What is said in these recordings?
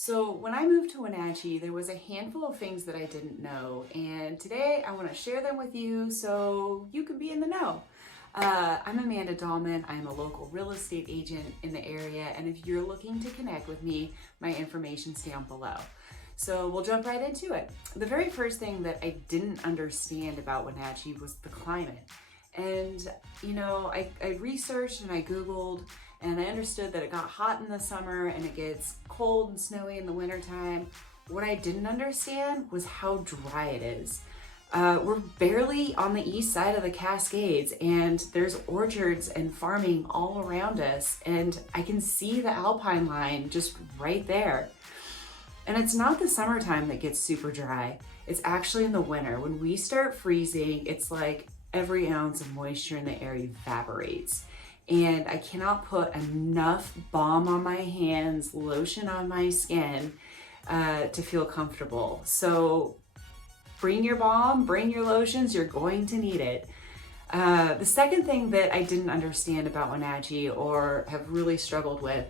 So when I moved to Wenatchee, there was a handful of things that I didn't know, and today I want to share them with you so you can be in the know. I'm Amanda.Dallman. I'm a local real estate agent in the area, and if you're looking to connect with me, my information's down below. So we'll jump right into it. The very first thing that I didn't understand about Wenatchee was the climate. And I researched and I Googled and I understood that it got hot in the summer and it gets cold and snowy in the wintertime. What I didn't understand was how dry it is. We're barely on the east side of the Cascades, and there's orchards and farming all around us, and I can see the Alpine line just right there. And it's not the summertime that gets super dry. It's actually in the winter. When we start freezing, it's like every ounce of moisture in the air evaporates. And I cannot put enough balm on my hands, lotion on my skin to feel comfortable. So bring your balm, bring your lotions, you're going to need it. The second thing that I didn't understand about Wenatchee or have really struggled with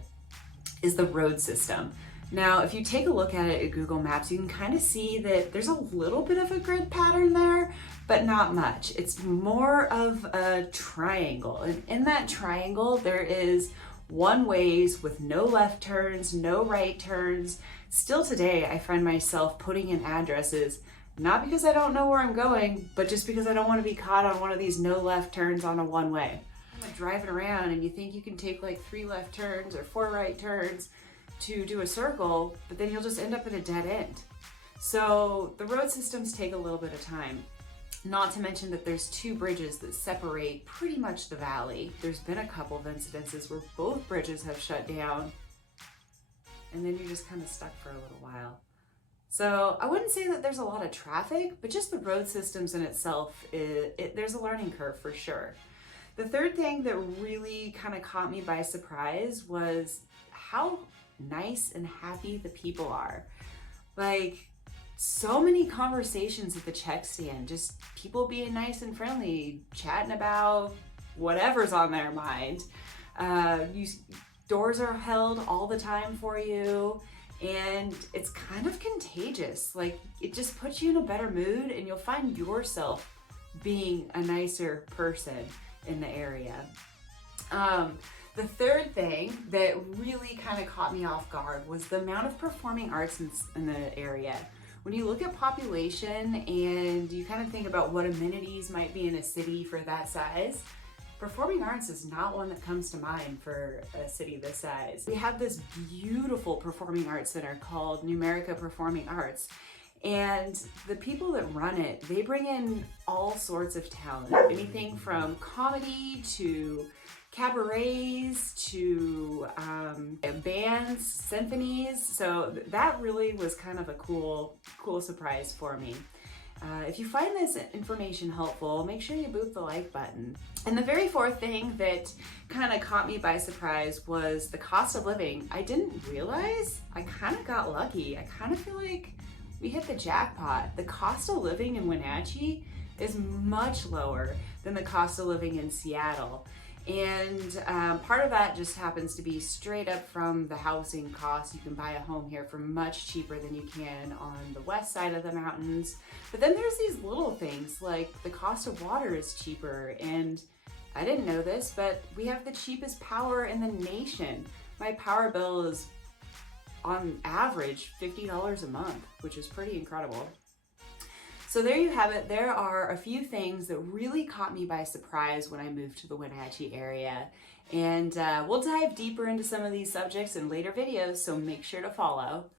is the road system. Now, if you take a look at it at Google Maps, you can kind of see that there's a little bit of a grid pattern there, but not much. It's more of a triangle. And in that triangle, there is one ways with no left turns, no right turns. Still today, I find myself putting in addresses, not because I don't know where I'm going, but just because I don't want to be caught on one of these no left turns on a one way. I'm like driving around and you think you can take like 3 left turns or 4 right turns to do a circle, but then you'll just end up at a dead end. So the road systems take a little bit of time. Not to mention that there's 2 bridges that separate pretty much the valley. There's been a couple of incidences where both bridges have shut down, and then you're just kind of stuck for a little while. So I wouldn't say that there's a lot of traffic, but just the road systems in itself, there's a learning curve for sure. The third thing that really kind of caught me by surprise was how nice and happy the people are. Like, so many conversations at the check stand, just people being nice and friendly, chatting about whatever's on their mind. Doors are held all the time for you, and it's kind of contagious. Like, it just puts you in a better mood, and you'll find yourself being a nicer person in the area. The third thing that really kind of caught me off guard was the amount of performing arts in the area. When you look at population and you kind of think about what amenities might be in a city for that size, performing arts is not one that comes to mind for a city this size. We have this beautiful performing arts center called Numerica Performing Arts. And the people that run it, they bring in all sorts of talent, anything from comedy to cabarets to bands, symphonies. So that really was kind of a cool surprise for me. If you find this information helpful, make sure you boot the like button. And the very fourth thing that kind of caught me by surprise was the cost of living. I didn't realize. I kind of got lucky. I kind of feel like we hit the jackpot. The cost of living in Wenatchee is much lower than the cost of living in Seattle. And part of that just happens to be straight up from the housing costs. You can buy a home here for much cheaper than you can on the west side of the mountains. But then there's these little things like the cost of water is cheaper. And I didn't know this, but we have the cheapest power in the nation. My power bill is on average $50 a month, which is pretty incredible. So there you have it. There are a few things that really caught me by surprise when I moved to the Wenatchee area. And we'll dive deeper into some of these subjects in later videos, so make sure to follow.